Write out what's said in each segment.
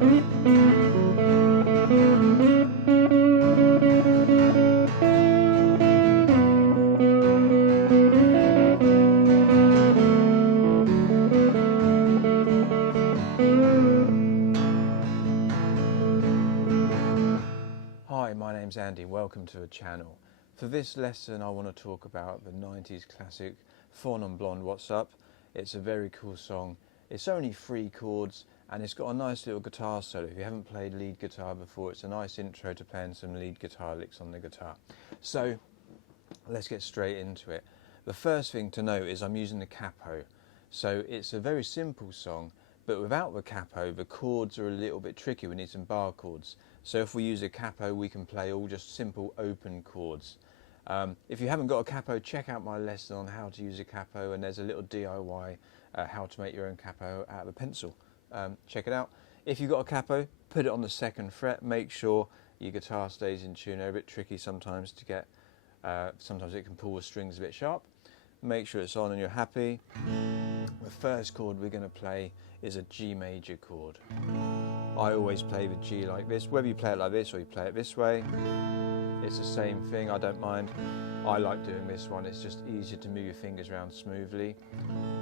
Hi, my name's Andy, welcome to the channel. For this lesson I want to talk about the 90s classic Four Non Blonde What's Up. It's a very cool song. It's only 3 chords and it's got a nice little guitar solo. If you haven't played lead guitar before, it's a nice intro to playing some lead guitar licks on the guitar. So let's get straight into it. The first thing to note is I'm using the capo. So it's a very simple song, but without the capo the chords are a little bit tricky. We need some bar chords. So if we use a capo we can play all just simple open chords. If you haven't got a capo, check out my lesson on how to use a capo, and there's a little DIY how to make your own capo out of a pencil. Check it out. If you've got a capo, put it on the 2nd fret, make sure your guitar stays in tune. They're a bit tricky sometimes to get, sometimes it can pull the strings a bit sharp. Make sure it's on and you're happy. The first chord we're going to play is a G major chord. I always play the G like this, whether you play it like this or you play it this way, it's the same thing, I don't mind. I like doing this one, it's just easier to move your fingers around smoothly.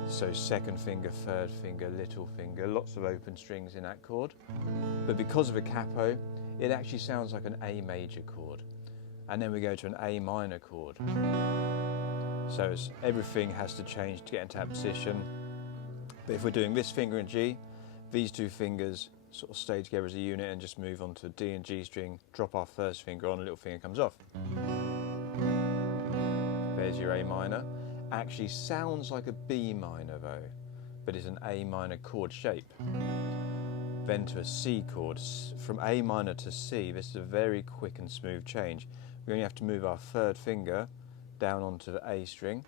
So 2nd finger, 3rd finger, little finger, lots of open strings in that chord. But because of a capo, it actually sounds like an A major chord. And then we go to an A minor chord. So everything has to change to get into that position. But if we're doing this finger and G, these 2 fingers sort of stay together as a unit and just move on to D and G string, drop our 1st finger on, a little finger comes off. There's your A minor. Actually sounds like a B minor though, but it's an A minor chord shape. Then to a C chord. From A minor to C, this is a very quick and smooth change. We only have to move our 3rd finger down onto the A string,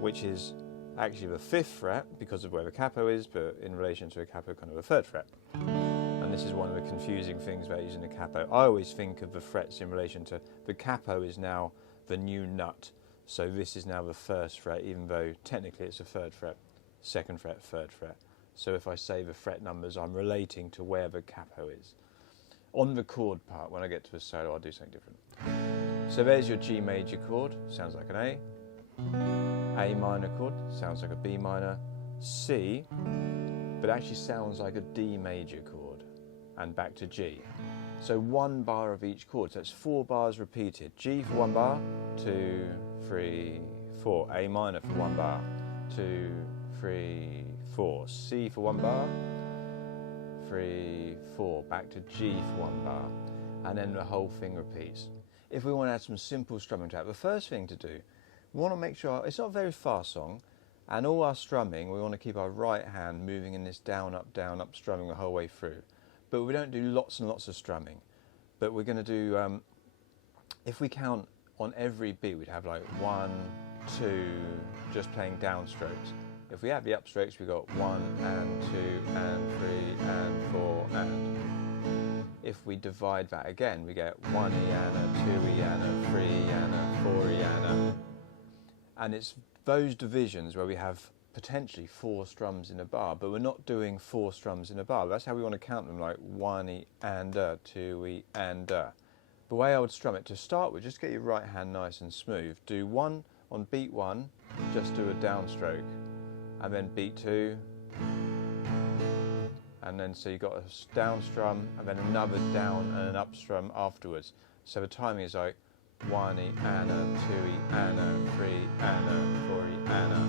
which is actually the 5th fret because of where the capo is, but in relation to a capo, kind of a 3rd fret. And this is one of the confusing things about using a capo. I always think of the frets in relation to the capo is now the new nut. So this is now the 1st fret, even though technically it's a 3rd fret, 2nd fret, 3rd fret. So if I say the fret numbers, I'm relating to where the capo is. On the chord part, when I get to a solo, I'll do something different. So there's your G major chord, sounds like an A. A minor chord, sounds like a B minor. C, but actually sounds like a D major chord. And back to G. So 1 bar of each chord, so it's 4 bars repeated. G for 1 bar, 2, 3, 4. A minor for 1 bar, 2, 3, 4. C for 1 bar, 3, 4. Back to G for 1 bar. And then the whole thing repeats. If we want to add some simple strumming to that, the first thing to do, we want to make sure, it's not a very fast song, and all our strumming, we want to keep our right hand moving in this down, up, strumming the whole way through. But we don't do lots and lots of strumming. But we're going to do, if we count on every beat, we'd have like 1, 2, just playing downstrokes. If we add the upstrokes, we've got 1 and 2 and 3 and 4 and. If we divide that again, we get 1 Iana, 2 Iana, 3 Iana, 4 Iana. And it's those divisions where we have potentially 4 strums in a bar, but we're not doing 4 strums in a bar. That's how we want to count them, like 1 E and 2 E and. The way I would strum it to start with, just get your right hand nice and smooth. Do 1 on beat 1, just do a downstroke, and then beat 2, and then so you've got a down strum and then another down and an up strum afterwards. So the timing is like 1 E Anna, 2 E Anna, 3 Anna, 4 E Anna.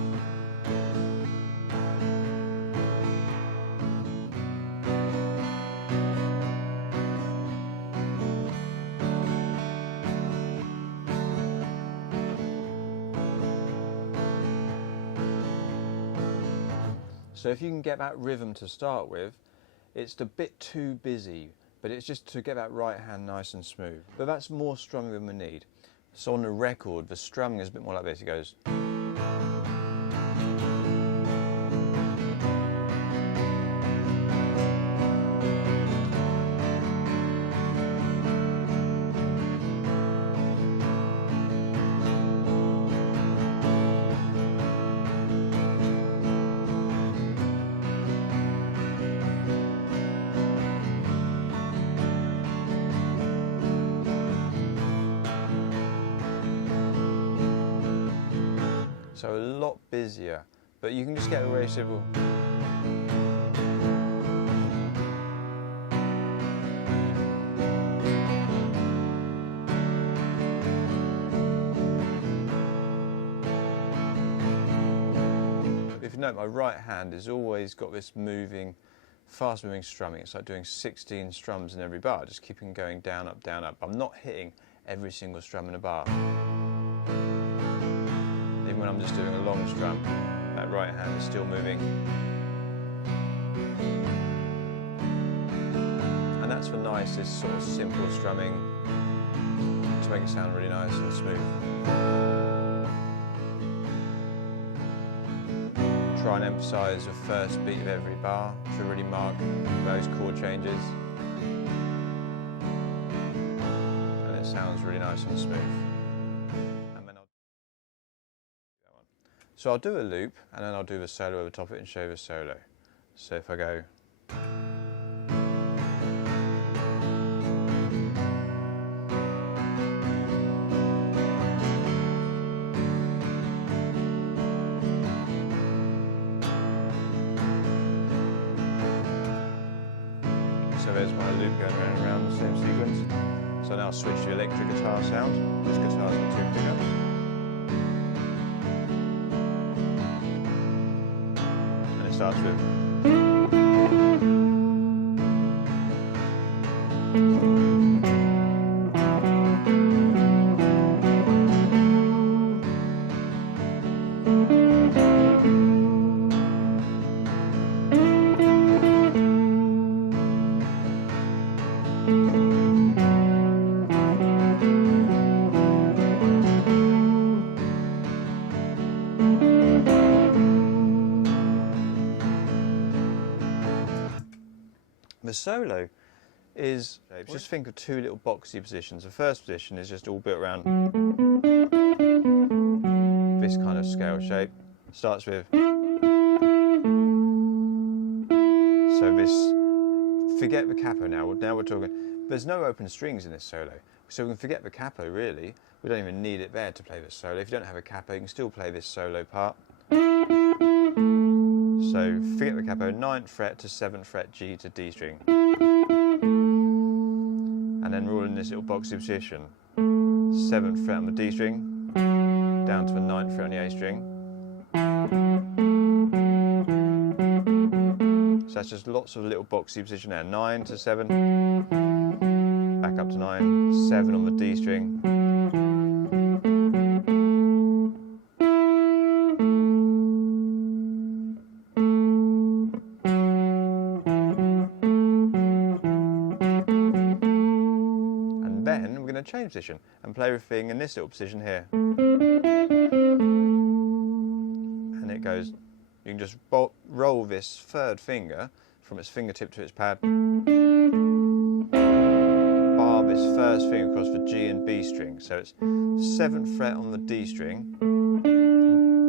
So if you can get that rhythm to start with, it's a bit too busy, but it's just to get that right hand nice and smooth. But that's more strumming than we need. So on the record, the strumming is a bit more like this. It goes. So a lot busier, but you can just get a very simple. If you note, my right hand has always got this moving, fast moving strumming. It's like doing 16 strums in every bar, just keeping going down, up, down, up. I'm not hitting every single strum in a bar. Even when I'm just doing a long strum, that right hand is still moving. And that's for nice, this sort of simple strumming to make it sound really nice and smooth. Try and emphasise the first beat of every bar to really mark those chord changes. And it sounds really nice and smooth. And then so I'll do a loop and then I'll do the solo over top of it and show the solo. So if I go. So there's my loop going round and round the same sequence. So now I'll switch to electric guitar sound. This guitar's got 2 pickups. And it starts with. The solo is, just think of 2 little boxy positions. The first position is just all built around this kind of scale shape. Starts with, so this, forget the capo now. Now we're talking, there's no open strings in this solo. So we can forget the capo really. We don't even need it there to play this solo. If you don't have a capo, you can still play this solo part. So forget the capo, 9th fret to 7th fret G to D string. And then we're all in this little boxy position. 7th fret on the D string, down to the 9th fret on the A string. So that's just lots of little boxy position there. 9 to 7, back up to 9, 7 on the D string. Change position and play everything in this little position here, and it goes, you can just roll this 3rd finger from its fingertip to its pad, bar this 1st finger across the G and B string, so it's 7th fret on the D string,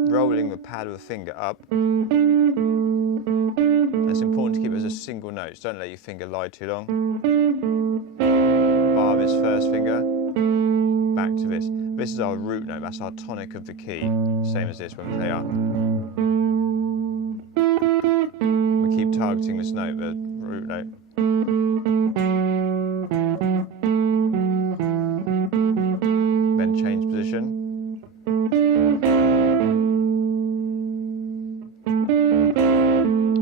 rolling the pad of the finger up. And it's important to keep it as a single note, so don't let your finger lie too long. Bar this 1st finger, back to this. This is our root note, that's our tonic of the key, same as this when we play up. We keep targeting this note, the root note. Then change position.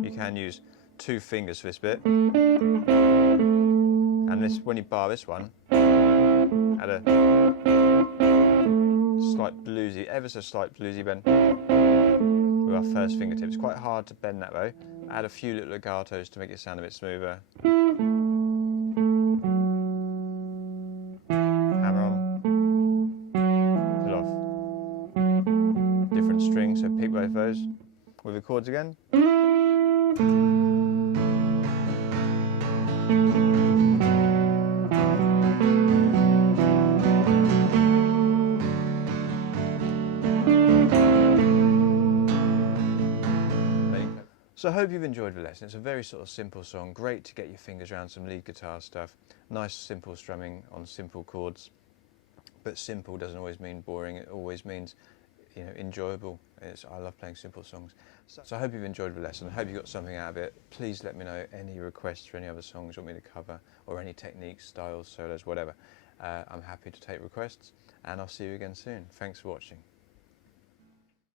You can use 2 fingers for this bit. And this, when you bar this one, add a slight bluesy, ever so slight bluesy bend with our 1st fingertip. It's quite hard to bend that way. Add a few little legatos to make it sound a bit smoother. Hammer on, pull off. Different strings, so pick both those. With the chords again. So I hope you've enjoyed the lesson. It's a very sort of simple song, great to get your fingers around some lead guitar stuff, nice simple strumming on simple chords, but simple doesn't always mean boring, it always means enjoyable. I love playing simple songs. So I hope you've enjoyed the lesson. I hope you got something out of it. Please let me know any requests for any other songs you want me to cover, or any techniques, styles, solos, whatever. I'm happy to take requests, and I'll see you again soon. Thanks for watching.